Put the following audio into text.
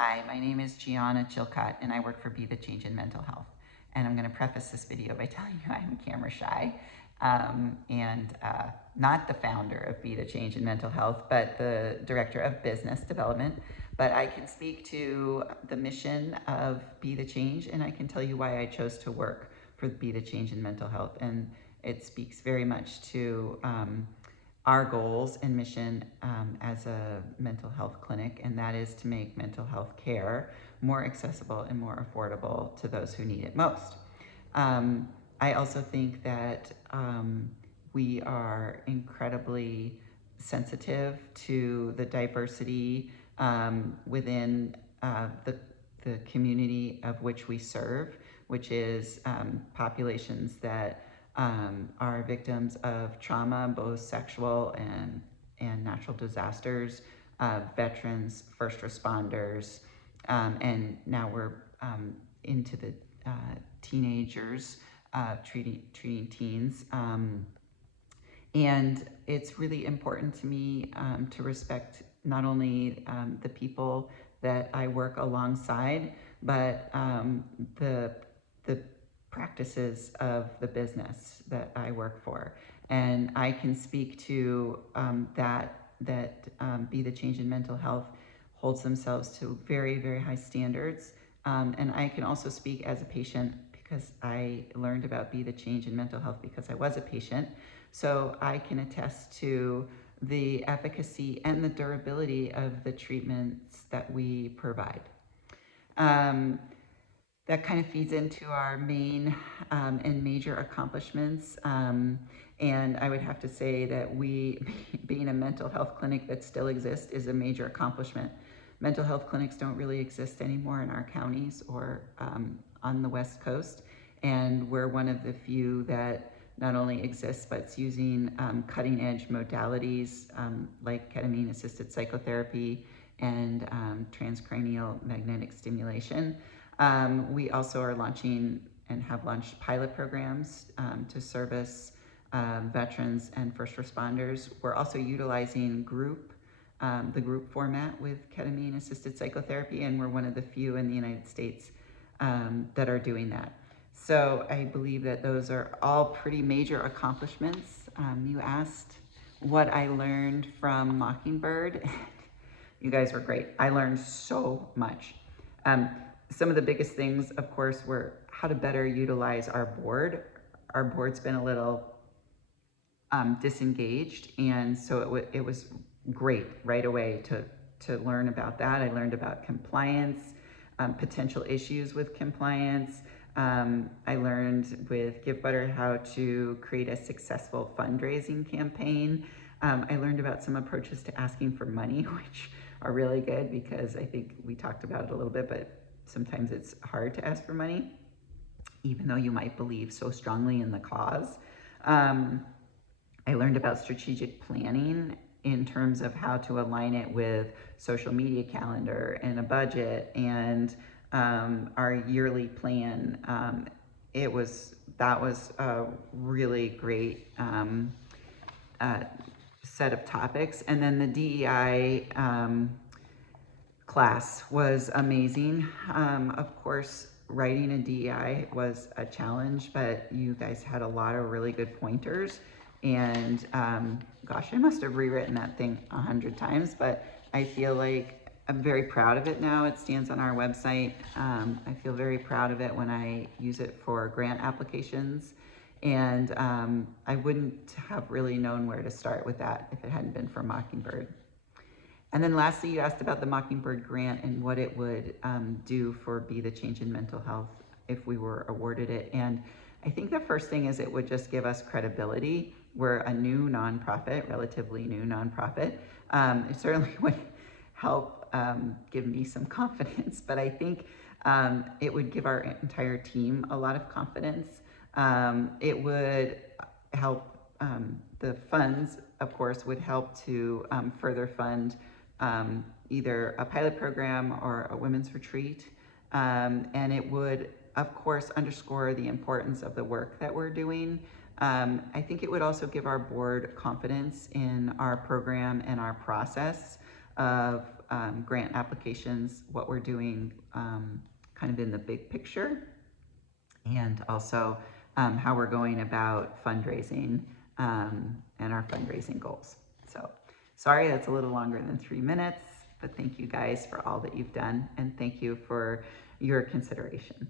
Hi, my name is Giana 𝗢𝘂𝗿, and I work for Be the Change in Mental Health. And I'm going to preface this video by telling you I'm camera shy and not the founder of Be the Change in Mental Health, but the director of business development. But I can speak to the mission of Be the Change, and I can tell you why I chose to work for Be the Change in Mental Health. And it speaks very much to our goals and mission as a mental health clinic, and that is to make mental health care more accessible and more affordable to those who need it most. I also think that we are incredibly sensitive to the diversity within the community of which we serve, which is populations that are victims of trauma, both sexual and natural disasters, veterans, first responders, and now we're into the teenagers, treating teens. And it's really important to me to respect not only the people that I work alongside, but the practices of the business that I work for. And I can speak to that Be the Change in Mental Health holds themselves to very, very high standards. And I can also speak as a patient because I learned about Be the Change in Mental Health because I was a patient. So I can attest to the efficacy and the durability of the treatments that we provide. That kind of feeds into our main and major accomplishments. And I would have to say that we, being a mental health clinic that still exists, is a major accomplishment. Mental health clinics don't really exist anymore in our counties or on the West Coast. And we're one of the few that not only exists, but it's using cutting edge modalities like ketamine-assisted psychotherapy and transcranial magnetic stimulation. We also are launching and have launched pilot programs to service veterans and first responders. We're also utilizing the group format with ketamine-assisted psychotherapy, and we're one of the few in the United States that are doing that. So I believe that those are all pretty major accomplishments. You asked what I learned from Mockingbird. You guys were great. I learned so much. Some of the biggest things, of course, were how to better utilize our board. Our board's been a little disengaged, and so it was great right away to learn about that. I learned about compliance, potential issues with compliance. I learned with 𝗢𝘂𝗿 how to create a successful fundraising campaign. I learned about some approaches to asking for money, which are really good because I think we talked about it a little bit, but sometimes it's hard to ask for money, even though you might believe so strongly in the cause. I learned about strategic planning in terms of how to align it with social media calendar and a budget and our yearly plan. That was a really great set of topics. And then the DEI class was amazing. Of course, writing a DEI was a challenge, but you guys had a lot of really good pointers. And gosh, I must have rewritten that thing 100 times, but I feel like I'm very proud of it now. It stands on our website. I feel very proud of it when I use it for grant applications. And I wouldn't have really known where to start with that if it hadn't been for Mockingbird. And then lastly, you asked about the Mockingbird grant and what it would do for Be the Change in Mental Health if we were awarded it. And I think the first thing is it would just give us credibility. We're a new nonprofit, relatively new nonprofit. It certainly would help give me some confidence, but I think it would give our entire team a lot of confidence. It would help, the funds, of course, would help to further fund either a pilot program or a women's retreat. And it would, of course, underscore the importance of the work that we're doing. I think it would also give our board confidence in our program and our process of grant applications, what we're doing kind of in the big picture, and also how we're going about fundraising and our fundraising goals. So sorry that's a little longer than 3 minutes, but thank you guys for all that you've done, and thank you for your consideration.